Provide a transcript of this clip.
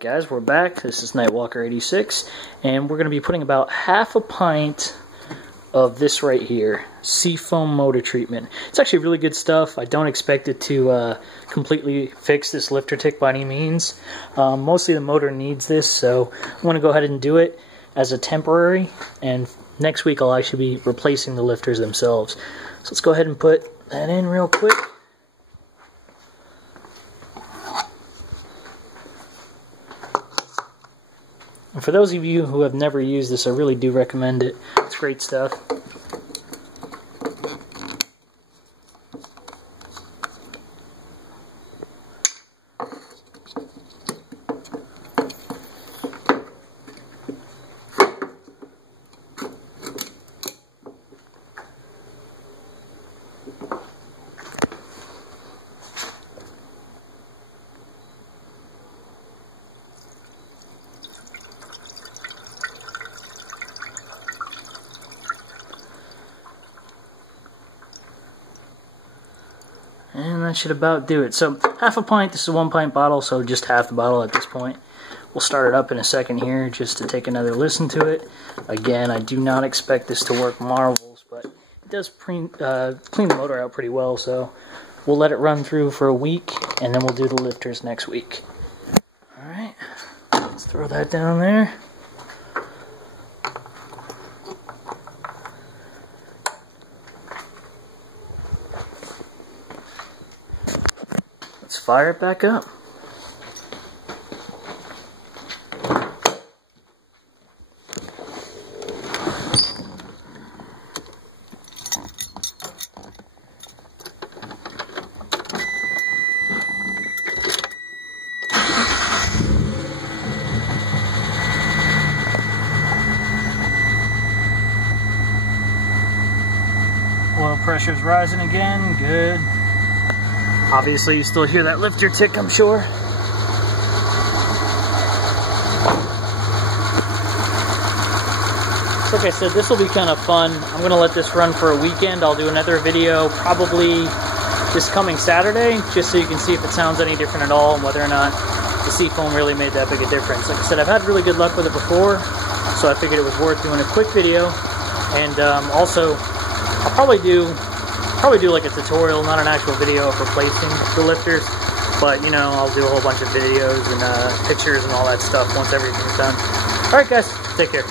Guys, we're back. This is Nightwalker86, and we're going to be putting about half a pint of this right here, Seafoam Motor Treatment. It's actually really good stuff. I don't expect it to completely fix this lifter tick by any means. Mostly the motor needs this, so I'm going to go ahead and do it as a temporary, and next week I'll actually be replacing the lifters themselves. So let's go ahead and put that in real quick. And for those of you who have never used this, I really do recommend it. It's great stuff. And that should about do it. So half a pint, this is a 1 pint bottle, so just half the bottle at this point. We'll start it up in a second here just to take another listen to it. Again, I do not expect this to work marvels, but it does clean the motor out pretty well, so we'll let it run through for a week, and then we'll do the lifters next week. Alright, let's throw that down there. Let's fire it back up. Oil pressure's rising again, good. Obviously, you still hear that lifter tick, I'm sure. So like I said, this will be kind of fun. I'm going to let this run for a weekend. I'll do another video probably this coming Saturday, just so you can see if it sounds any different at all and whether or not the Seafoam really made that big a difference. Like I said, I've had really good luck with it before, so I figured it was worth doing a quick video. And also, I'll probably do like a tutorial, not an actual video of replacing the lifters, but you know, I'll do a whole bunch of videos and pictures and all that stuff once everything's done. Alright guys, take care.